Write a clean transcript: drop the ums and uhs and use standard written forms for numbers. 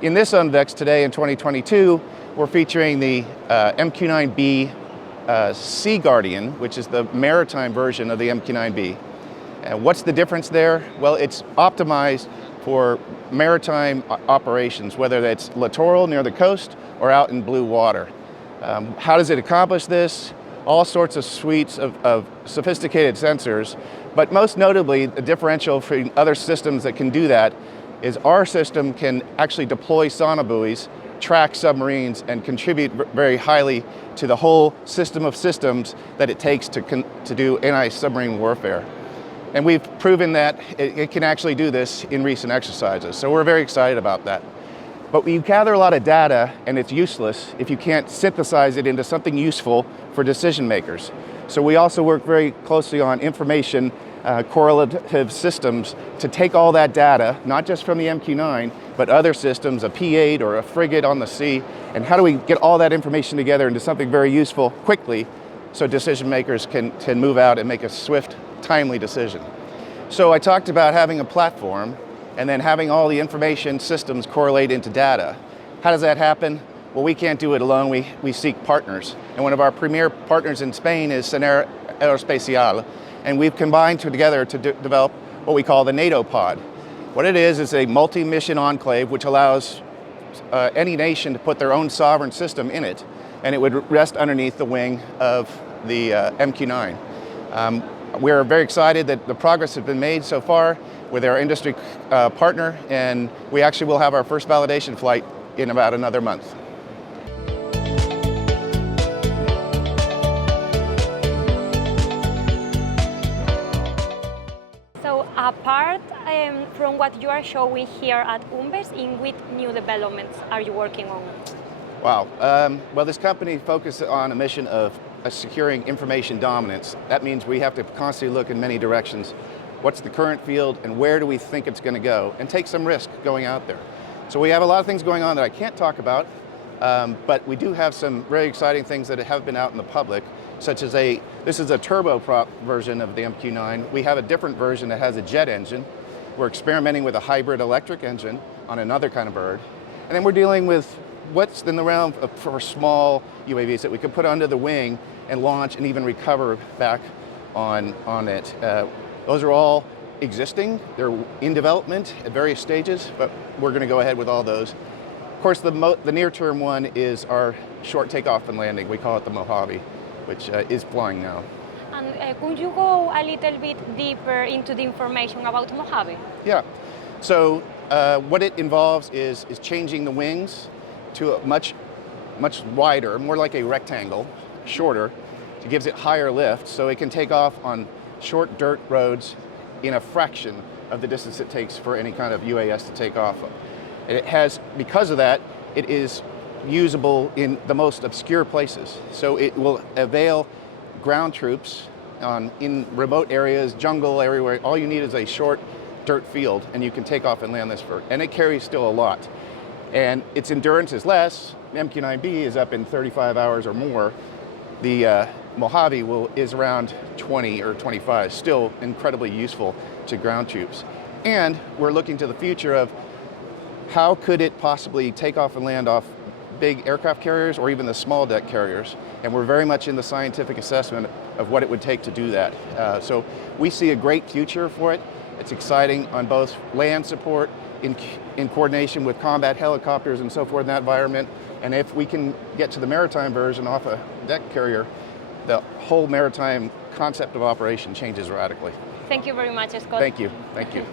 In this UNVEX today in 2022, we're featuring the MQ-9B SeaGuardian, which is the maritime version of the MQ-9B. And what's the difference there? Well, it's optimized for maritime operations, whether that's littoral near the coast or out in blue water. How does it accomplish this? All sorts of suites of sophisticated sensors, but most notably, the differential between other systems that can do that is our system can actually deploy sonobuoys, track submarines, and contribute very highly to the whole system of systems that it takes to do anti-submarine warfare. And we've proven that it can actually do this in recent exercises, so we're very excited about that. But you gather a lot of data, and it's useless if you can't synthesize it into something useful for decision makers. So we also work very closely on information correlative systems to take all that data, not just from the MQ-9, but other systems, a P-8 or a frigate on the sea, and how do we get all that information together into something very useful quickly so decision makers can move out and make a swift, timely decision. So I talked about having a platform and then having all the information systems correlate into data. How does that happen? Well, we can't do it alone, we seek partners. And one of our premier partners in Spain is Sener Aeroespacial, and we've combined together to develop what we call the NATO Pod. What it is a multi-mission enclave which allows any nation to put their own sovereign system in it, and it would rest underneath the wing of the MQ-9. We're very excited that the progress has been made so far with our industry partner, and we actually will have our first validation flight in about another month. So apart from what you are showing here at UNVEX, in which new developments are you working on? Wow. Well, this company focuses on a mission of securing information dominance. That means we have to constantly look in many directions. What's the current field and where do we think it's going to go, and take some risk going out there. So we have a lot of things going on that I can't talk about, but we do have some very exciting things that have been out in the public, such as this is a turboprop version of the MQ-9. We have a different version that has a jet engine. We're experimenting with a hybrid electric engine on another kind of bird. And then we're dealing with what's in the realm for small UAVs that we could put under the wing and launch and even recover back on it. Those are all existing. They're in development at various stages, but we're going to go ahead with all those. Of course, the near-term one is our short takeoff and landing. We call it the Mojave, which is flying now. And could you go a little bit deeper into the information about Mojave? Yeah. So what it involves is changing the wings to a much wider, more like a rectangle, shorter. It gives it higher lift, so it can take off on short dirt roads in a fraction of the distance it takes for any kind of UAS to take off of. It has, because of that, it is usable in the most obscure places. So it will avail ground troops in remote areas, jungle, everywhere. All you need is a short dirt field, and you can take off and land this bird. And it carries still a lot. And its endurance is less. MQ-9B is up in 35 hours or more. The Mojave is around 20 or 25, still incredibly useful to ground troops. And we're looking to the future of how could it possibly take off and land off big aircraft carriers or even the small deck carriers. And we're very much in the scientific assessment of what it would take to do that. So we see a great future for it. It's exciting on both land support, in coordination with combat helicopters and so forth in that environment. And if we can get to the maritime version off a deck carrier, the whole maritime concept of operation changes radically. Thank you very much, Scott. Thank you. Thank you.